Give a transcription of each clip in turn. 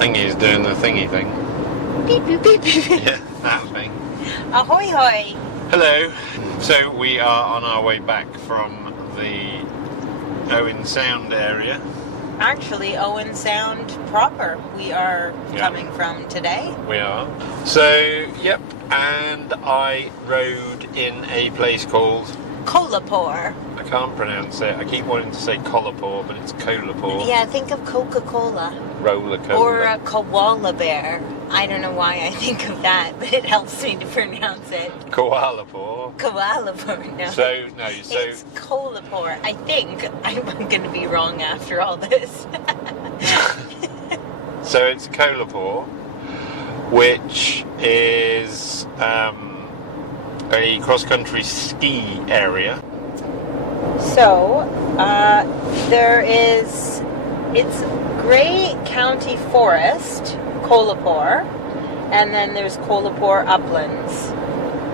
thingy is doing the thingy thing. Beep, beep, beep, beep. Yeah, that thing. Ahoy, hoy. Hello. So we are on our way back from the Owen Sound area. Actually, Owen Sound proper we are coming from today. We are. So, yep, and I rode in a place called... Kolapore. I can't pronounce it. I keep wanting to say Kolapore, but it's Kolapore. Yeah, think of Coca-Cola. Roller cola. Or a koala bear. I don't know why I think of that, but it helps me to pronounce it. Kolapore. Kolapore, no. So It's Kolapore. I think I'm going to be wrong after all this. So it's Kolapore, which is a cross-country ski area. So, it's Grey County Forest, Kolapore, and then there's Kolapore Uplands.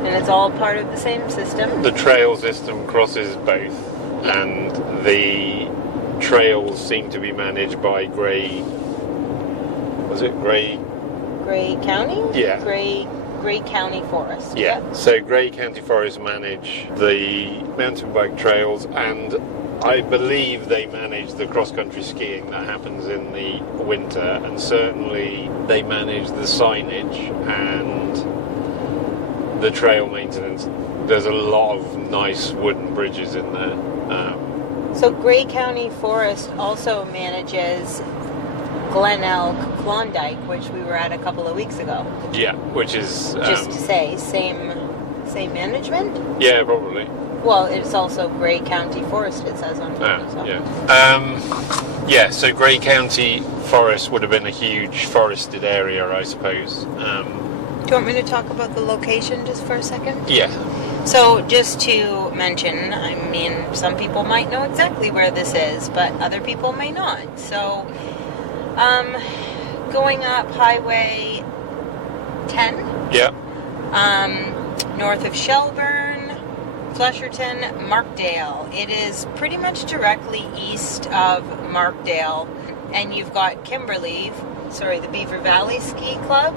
And it's all part of the same system. The trail system crosses both, and the trails seem to be managed by Grey... Was it Grey? Grey County? Yeah. Grey County Forest. Yeah. So Grey County Forest manage the mountain bike trails, and I believe they manage the cross-country skiing that happens in the winter, and certainly they manage the signage and the trail maintenance. There's a lot of nice wooden bridges in there. So Grey County Forest also manages Glen Elk Klondike, which we were at a couple of weeks ago. Yeah, which is... Just to say, same management? Yeah, probably. Well, it's also Grey County Forest, it says on here. So. Yeah, so Grey County Forest would have been a huge forested area, I suppose. Do you want me to talk about the location just for a second? Yeah. So, just to mention, I mean, some people might know exactly where this is, but other people may not. So, going up Highway 10. Yeah. North of Shelburne, Flesherton, Markdale. It is pretty much directly east of Markdale. And you've got the Beaver Valley Ski Club.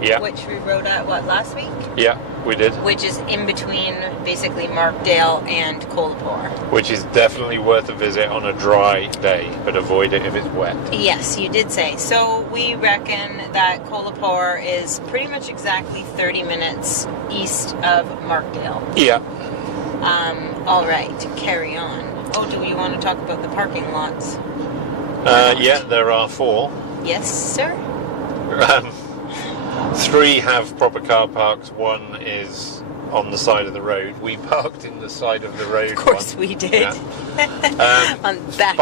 Yeah. Which we rode at, last week? Yeah, we did. Which is in between, basically, Markdale and Kolapore. Which is definitely worth a visit on a dry day, but avoid it if it's wet. Yes, you did say. So we reckon that Kolapore is pretty much exactly 30 minutes east of Markdale. Yeah. All right, carry on. Oh, do you want to talk about the parking lots? Yeah, there are 4. Yes, sir. 3 have proper car parks. 1 is on the side of the road. We parked in the side of the road. Of course we did. Yeah. on the dirt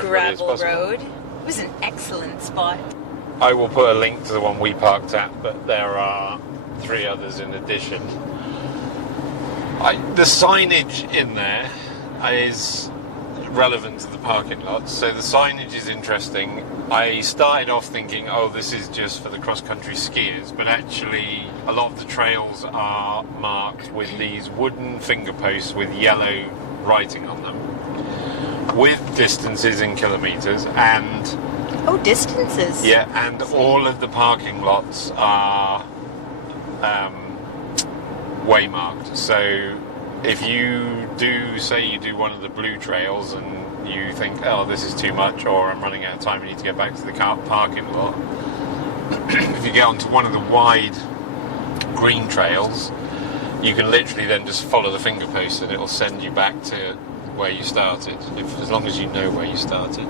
gravel road. It was an excellent spot. I will put a link to the one we parked at, but there are 3 others in addition. The signage in there is relevant to the parking lots. So the signage is interesting. I started off thinking, oh, this is just for the cross-country skiers, but actually a lot of the trails are marked with these wooden finger posts with yellow writing on them, with distances in kilometres, and... Oh, distances. Yeah, and all of the parking lots are waymarked. So if you do one of the blue trails and you think, oh, this is too much, or I'm running out of time, I need to get back to the parking lot. If you get onto one of the wide green trails, you can literally then just follow the finger post and it'll send you back to where you started, as long as you know where you started.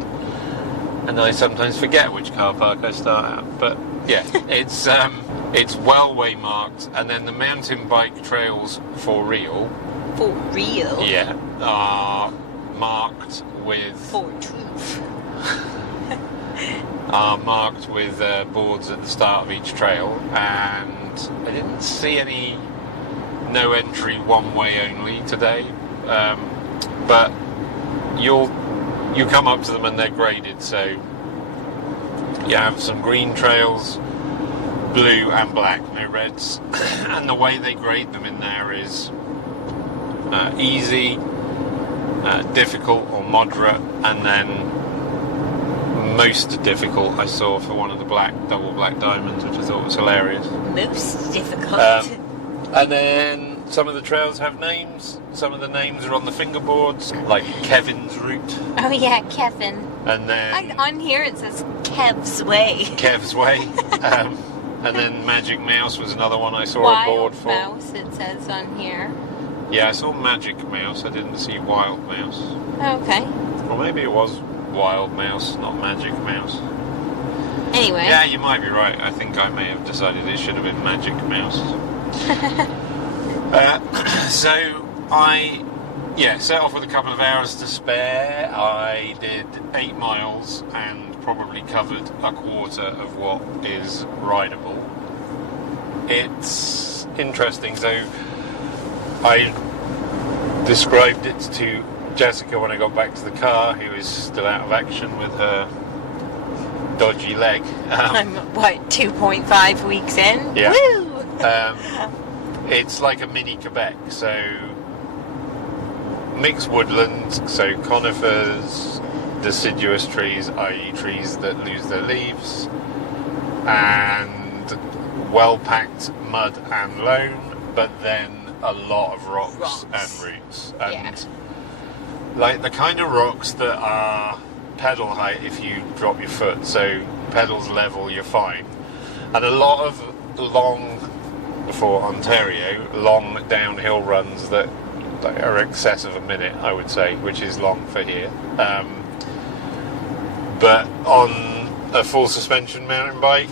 And I sometimes forget which car park I start at, but yeah, it's well waymarked, and then the mountain bike trails for real. For real? Yeah, are marked with... For truth. are marked with boards at the start of each trail, and I didn't see any no entry one way only today, but you come up to them and they're graded, so you have some green trails, blue and black, no reds, and the way they grade them in there is easy, difficult or moderate, and then most difficult I saw for one of the double black diamonds, which I thought was hilarious. Most difficult. And then some of the trails have names. Some of the names are on the fingerboards, like Kevin's Route. Oh yeah, Kevin. And then on here it says Kev's Way. Kev's Way. And then Magic Mouse was another one I saw a board for. Wild Mouse, it says on here. Yeah, I saw Magic Mouse. I didn't see Wild Mouse. Okay. Or maybe it was Wild Mouse, not Magic Mouse. Anyway. Yeah, you might be right. I think I may have decided it should have been Magic Mouse. So I set off with a couple of hours to spare. I did 8 miles and probably covered a quarter of what is rideable. It's interesting. So I described it to Jessica when I got back to the car, who is still out of action with her dodgy leg. I'm 2.5 weeks in? Yeah. Woo! It's like a mini Quebec, so mixed woodlands, so conifers, deciduous trees, i.e. trees that lose their leaves, and well-packed mud and loam, but then a lot of rocks. And roots. And like the kind of rocks that are pedal height if you drop your foot, so pedals level, you're fine. And a lot of for Ontario, long downhill runs that are excess of a minute, I would say, which is long for here. But on a full suspension mountain bike,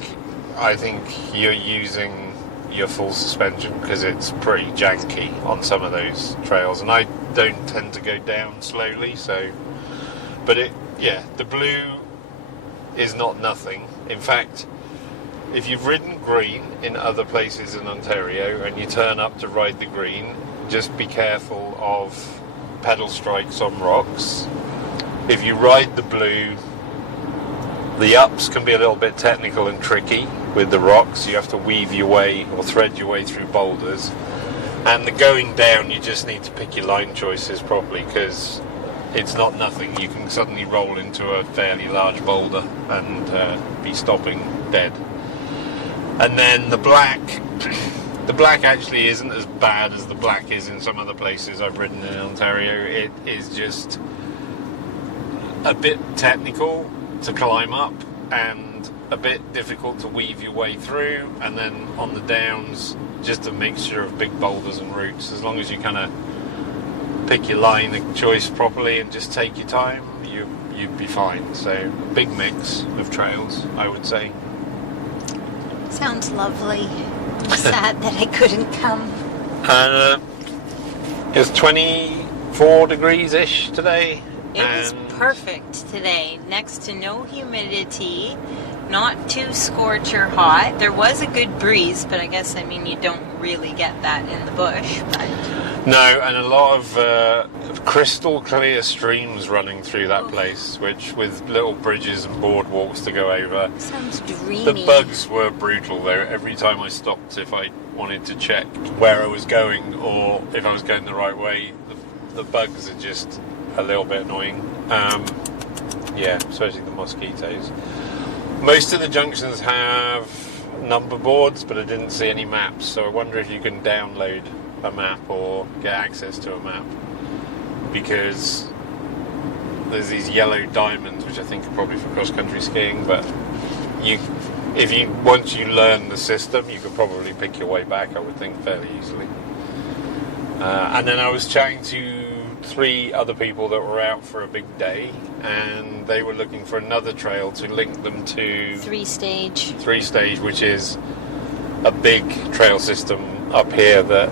I think you're using your full suspension because it's pretty janky on some of those trails, and I don't tend to go down slowly, so. But the blue is not nothing. In fact, if you've ridden green in other places in Ontario and you turn up to ride the green, just be careful of pedal strikes on rocks. If you ride the blue, the ups can be a little bit technical and tricky with the rocks. You have to weave your way or thread your way through boulders. And the going down, you just need to pick your line choices properly, because it's not nothing. You can suddenly roll into a fairly large boulder and be stopping dead. And then the black actually isn't as bad as the black is in some other places I've ridden in Ontario. It is just a bit technical to climb up and a bit difficult to weave your way through. And then on the downs, just a mixture of big boulders and roots. As long as you kind of pick your line of choice properly and just take your time, you'd be fine. So big mix of trails, I would say. Sounds lovely. I'm sad that I couldn't come. And it was 24 degrees-ish today. It was perfect today. Next to no humidity, not too scorcher hot. There was a good breeze, but I guess, you don't really get that in the bush. But no, and a lot of crystal clear streams running through that place, which with little bridges and boardwalks to go over. Sounds dreamy. The bugs were brutal though. Every time I stopped, if I wanted to check where I was going or if I was going the right way, the bugs are just a little bit annoying. Especially the mosquitoes. Most of the junctions have number boards, but I didn't see any maps, so I wonder if you can download a map or get access to a map, because there's these yellow diamonds which I think are probably for cross-country skiing, but once you learn the system, you could probably pick your way back, I would think, fairly easily. And then I was chatting to 3 other people that were out for a big day, and they were looking for another trail to link them to 3-stage, which is a big trail system up here that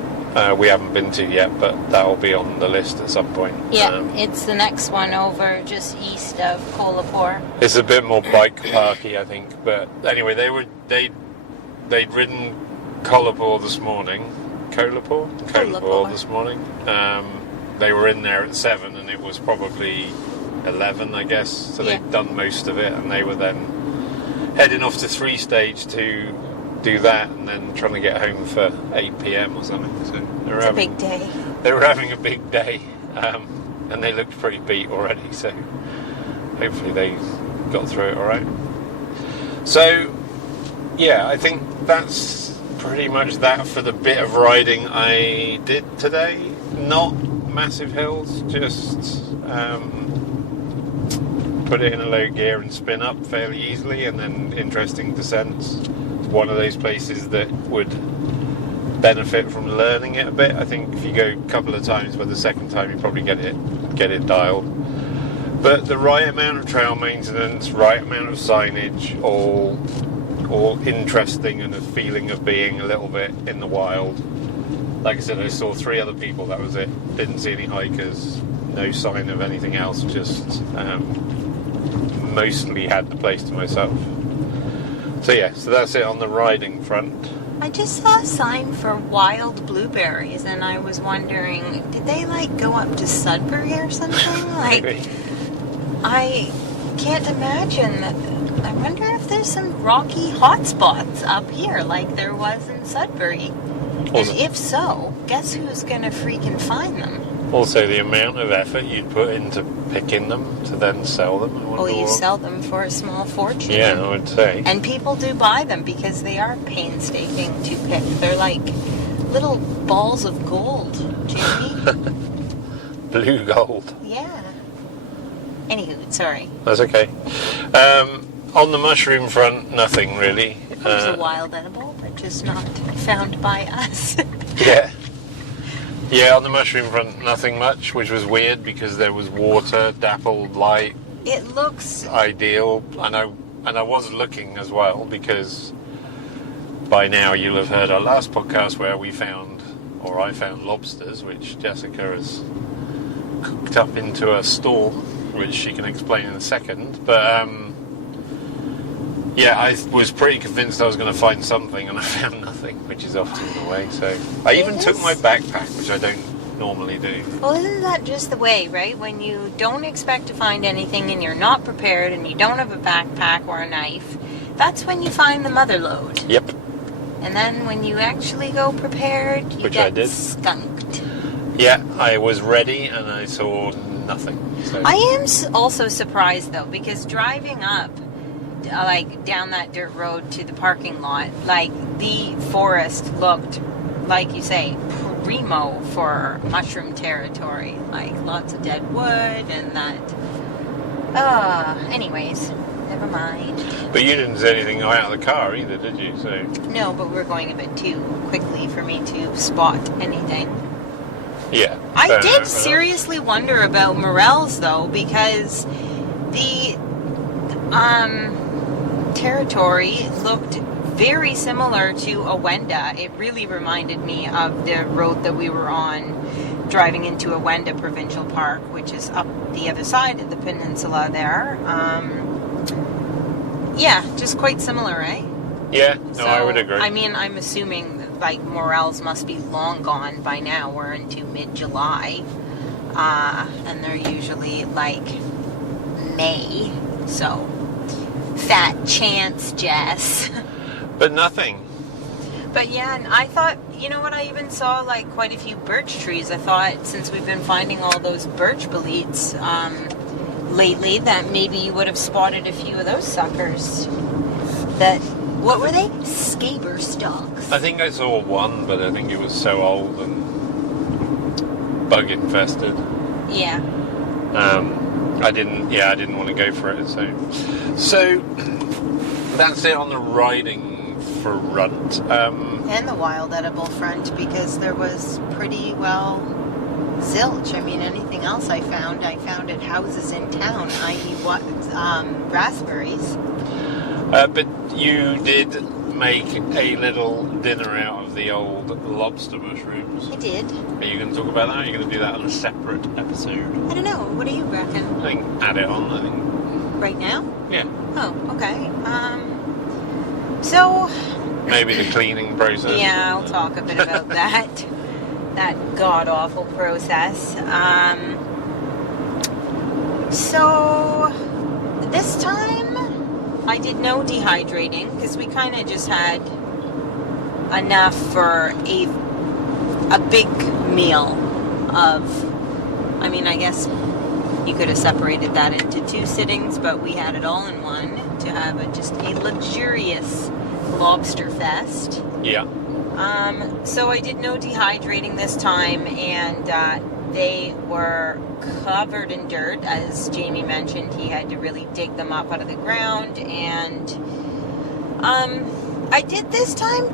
we haven't been to yet, but that'll be on the list at some point. It's the next one over just east of Kolapore. It's a bit more bike parky, I think, but anyway, they'd ridden Kolapore this morning. Kolapore this morning. They were in there at 7 and it was probably 11, I guess, so they'd done most of it, and they were then heading off to 3-stage to do that and then trying to get home for 8 p.m. or something. So it's a big day. They were having a big day, and they looked pretty beat already, so hopefully they got through it all right. So, yeah, I think that's pretty much that for the bit of riding I did today. Not massive hills, just put it in a low gear and spin up fairly easily, and then interesting descents. One of those places that would benefit from learning it a bit. I think if you go a couple of times, but the second time you probably get it dialed. But the right amount of trail maintenance, right amount of signage, all interesting, and a feeling of being a little bit in the wild. Like I said, I saw 3 other people, that was it. Didn't see any hikers, no sign of anything else, just mostly had the place to myself. So yeah, so that's it on the riding front. I just saw a sign for wild blueberries, and I was wondering, did they go up to Sudbury or something? Maybe. I can't imagine that. I wonder if there's some rocky hotspots up here like there was in Sudbury. Also, and if so, guess who's going to freaking find them? Also, the amount of effort you'd put into picking them to then sell them. You sell them for a small fortune. Yeah, I would say. And people do buy them because they are painstaking to pick. They're like little balls of gold, Jimmy. Blue gold. Yeah. Anywho, sorry. That's okay. On the mushroom front, nothing really. It was a wild edible, but just not found by us. Yeah. Yeah, on the mushroom front, nothing much, which was weird because there was water, dappled light. It looks ideal, and I was looking as well, because by now you'll have heard our last podcast where I found lobsters, which Jessica has cooked up into a store, which she can explain in a second. But yeah, I was pretty convinced I was going to find something, and I found nothing, which is often the way. So I even took my backpack, which I don't normally do. Well, isn't that just the way, right? When you don't expect to find anything and you're not prepared and you don't have a backpack or a knife, that's when you find the mother lode. Yep. And then when you actually go prepared, you get skunked. Yeah, I was ready and I saw nothing. So. I am also surprised, though, because driving up, down that dirt road to the parking lot, the forest looked, like you say, primo for mushroom territory. Lots of dead wood and that. Anyways, never mind. But you didn't see anything out of the car either, did you? So no, but we're going a bit too quickly for me to spot anything. Yeah. I did seriously wonder about morels, though, because the territory looked very similar to Awenda. It really reminded me of the road that we were on driving into Awenda Provincial Park, which is up the other side of the peninsula there. Yeah, just quite similar, eh? Yeah, no, I would agree. I mean, I'm assuming morels must be long gone by now. We're into mid-July, and they're usually May, so fat chance, Jess. But nothing. But yeah, and I thought, you know what, I even saw quite a few birch trees. I thought, since we've been finding all those birch boletes lately, that maybe you would have spotted a few of those suckers. What were they? Scaber stalks. I think I saw one, but I think it was so old and bug infested. Yeah. I didn't want to go for it. So that's it on the riding front. And the wild edible front, because there was pretty well zilch. I mean, anything else I found at houses in town, i.e. raspberries. But you did make a little dinner out of the old lobster mushrooms. I did. Are you going to talk about that, or are you going to do that on a separate episode? I don't know. What do you reckon? I think add it on, I think. Right now? Yeah. Oh, okay. So... Maybe the cleaning process. Yeah, I'll talk a bit about that. That god-awful process. So, this time, I did no dehydrating, because we kind of just had enough for a big meal of, I mean, I guess You could have separated that into 2 sittings, but we had it all in one to have just a luxurious lobster fest. Yeah. So I did no dehydrating this time, and they were covered in dirt. As Jamie mentioned, he had to really dig them up out of the ground, and I did this time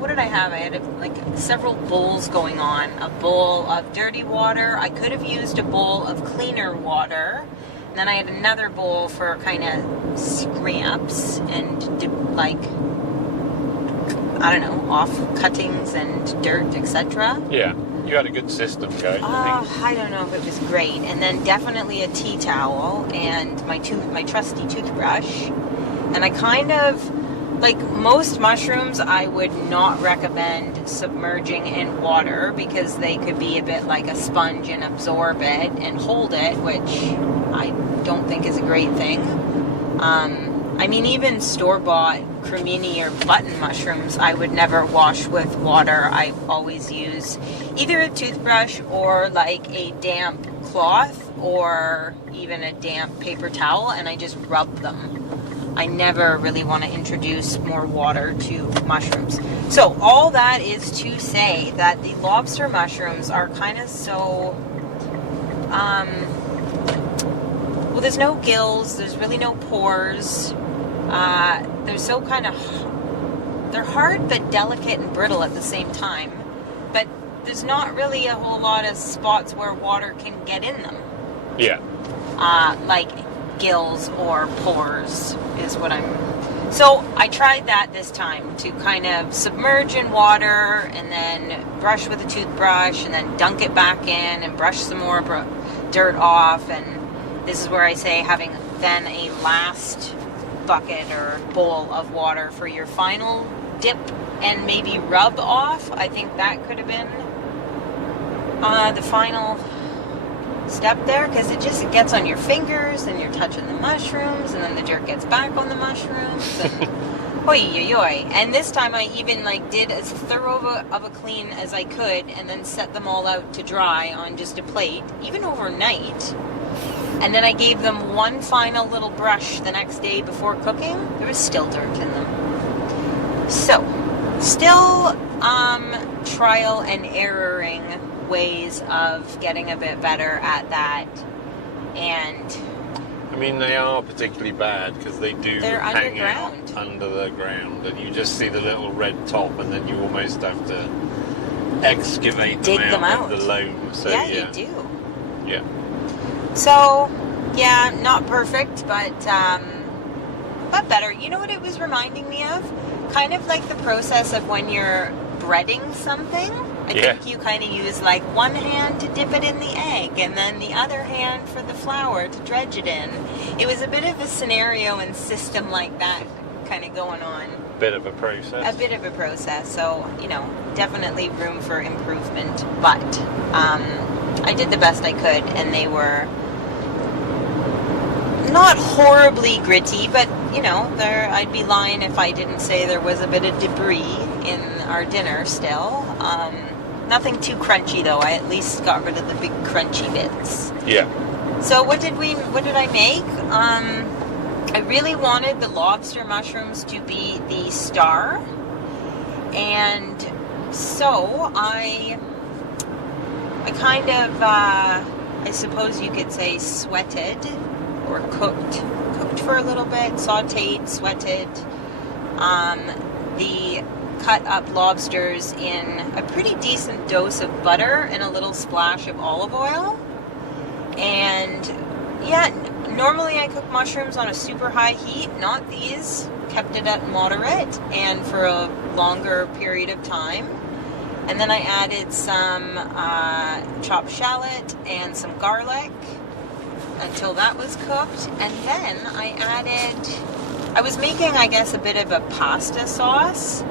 what did I have? I had like several bowls going on. A bowl of dirty water. I could have used a bowl of cleaner water. And then I had another bowl for kind of scraps and I don't know, off cuttings and dirt, etc. Yeah, you had a good system going. I don't know if it was great. And then definitely a tea towel and my trusty toothbrush. And I kind of, like most mushrooms, I would not recommend submerging in water because they could be a bit like a sponge and absorb it and hold it, which I don't think is a great thing. I mean, even store-bought cremini or button mushrooms, I would never wash with water. I always use either a toothbrush or like a damp cloth or even a damp paper towel, and I just rub them. I never really want to introduce more water to mushrooms. So all that is to say that the lobster mushrooms are kind of so... well, there's no gills, there's really no pores. They're so kind of... They're hard but delicate and brittle at the same time. But there's not really a whole lot of spots where water can get in them. Yeah. Like gills or pores is what I'm... So I tried that this time to kind of submerge in water and then brush with a toothbrush and then dunk it back in and brush some more dirt off. And this is where I say having then a last bucket or bowl of water for your final dip and maybe rub off. I think that could have been the final step there, because it gets on your fingers and you're touching the mushrooms and then the dirt gets back on the mushrooms and oi. And this time I even did as thorough of a clean as I could and then set them all out to dry on just a plate, even overnight. And then I gave them one final little brush the next day before cooking. There was still dirt in them. So, still trial and erroring ways of getting a bit better at that. And I mean, they are particularly bad because they do hang out under the ground, and you just see the little red top, and then you almost have to excavate them out of the loam. So yeah, you do. Yeah. So, yeah, not perfect, but better. You know what it was reminding me of? Kind of like the process of when you're breading something. I think you kind of use one hand to dip it in the egg and then the other hand for the flour to dredge it in. It was a bit of a scenario and system like that kind of going on. A bit of a process. So, definitely room for improvement. But I did the best I could, and they were not horribly gritty, but, I'd be lying if I didn't say there was a bit of debris in our dinner still. Nothing too crunchy, though. I at least got rid of the big crunchy bits. Yeah. So what did I make? I really wanted the lobster mushrooms to be the star. And so I kind of, I suppose you could say sweated or cooked for a little bit, sauteed, sweated, the cut up lobsters in a pretty decent dose of butter and a little splash of olive oil. And yeah, normally I cook mushrooms on a super high heat, not these. Kept it at moderate and for a longer period of time. And then I added some chopped shallot and some garlic until that was cooked. And then I was making, I guess, a bit of a pasta sauce.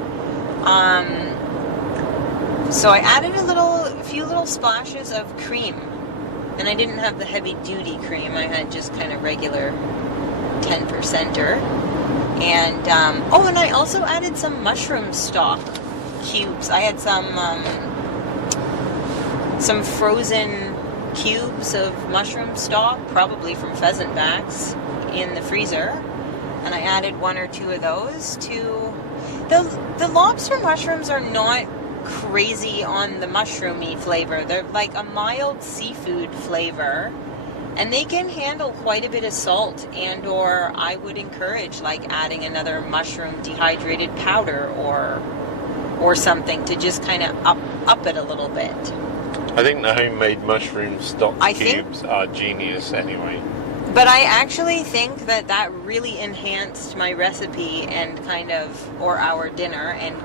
So I added a few little splashes of cream. And I didn't have the heavy duty cream. I had just kind of regular 10%er. And, and I also added some mushroom stock cubes. I had some frozen cubes of mushroom stock, probably from pheasant backs, in the freezer. And I added 1 or 2 of those to... The lobster mushrooms are not crazy on the mushroomy flavor. They're like a mild seafood flavor. And they can handle quite a bit of salt, and or I would encourage like adding another mushroom dehydrated powder or something to just kind of up it a little bit. I think the homemade mushroom stock cubes are genius anyway. But I actually think that really enhanced my recipe and kind of, or our dinner, and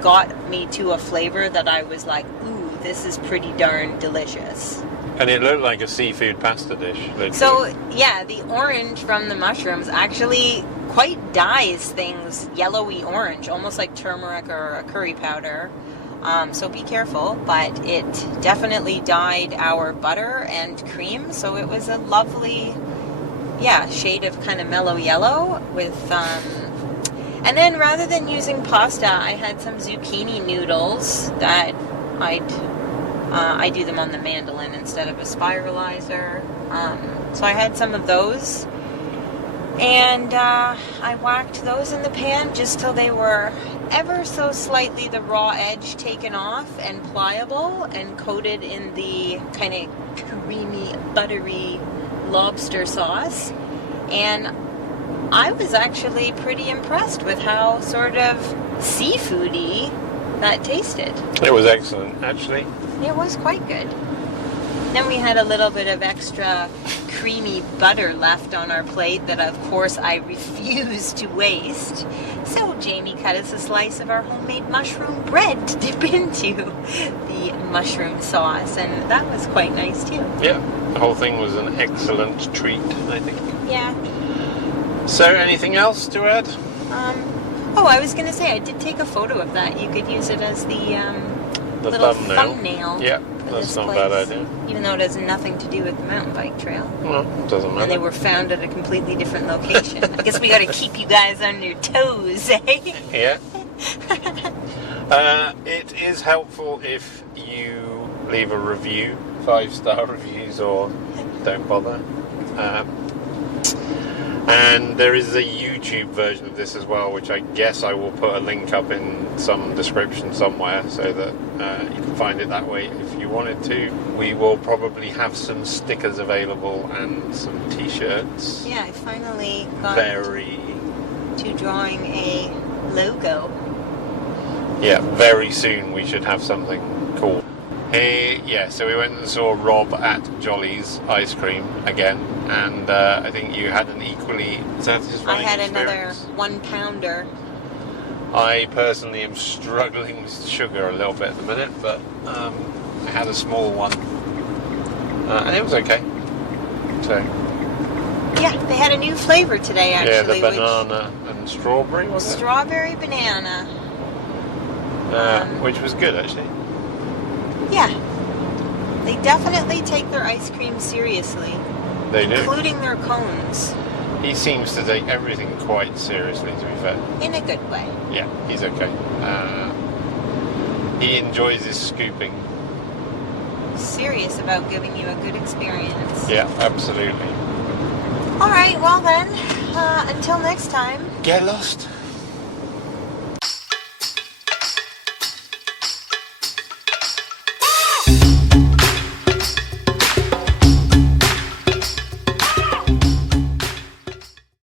got me to a flavor that I was like, ooh, this is pretty darn delicious. And it looked like a seafood pasta dish. Literally. So, yeah, the orange from the mushrooms actually quite dyes things yellowy orange, almost like turmeric or a curry powder. So be careful, but it definitely dyed our butter and cream, so it was a lovely, shade of kind of mellow yellow with... And then rather than using pasta, I had some zucchini noodles that I do them on the mandolin instead of a spiralizer. So I had some of those. And I whacked those in the pan just till they were ever so slightly the raw edge taken off and pliable and coated in the kind of creamy, buttery lobster sauce. And I was actually pretty impressed with how sort of seafoody that tasted. It was excellent, actually. It was quite good. Then we had a little bit of extra creamy butter left on our plate that, of course, I refused to waste. So Jamie cut us a slice of our homemade mushroom bread to dip into the mushroom sauce, and that was quite nice too. Yeah, the whole thing was an excellent treat, I think. Yeah. So, anything else to add? I was going to say, I did take a photo of that. You could use it as the little thumbnail. Yeah, that's not a bad idea. Even though it has nothing to do with the mountain bike trail. Well, it doesn't matter. And they were found at a completely different location. I guess we got to keep you guys on your toes, eh? Yeah. It is helpful if you leave a review, 5-star reviews, or don't bother. And there is a YouTube version of this as well, which I guess I will put a link up in some description somewhere so that you can find it that way if you wanted to. We will probably have some stickers available and some t-shirts. Yeah, I finally got to drawing a logo. Yeah, very soon we should have something cool. So we went and saw Rob at Jolly's Ice Cream again, and I think you had an equally satisfying I had experience. Another 1 pounder. I personally am struggling with sugar a little bit at the minute, but I had a small one, and it was okay. So yeah, they had a new flavor today, actually. Yeah, the banana and strawberry, was it? Strawberry banana. Which was good, actually. Yeah. They definitely take their ice cream seriously. They do. Including their cones. He seems to take everything quite seriously, to be fair. In a good way. Yeah, he's okay. He enjoys his scooping. Serious about giving you a good experience. Yeah, absolutely. Alright, well then, until next time. Get lost.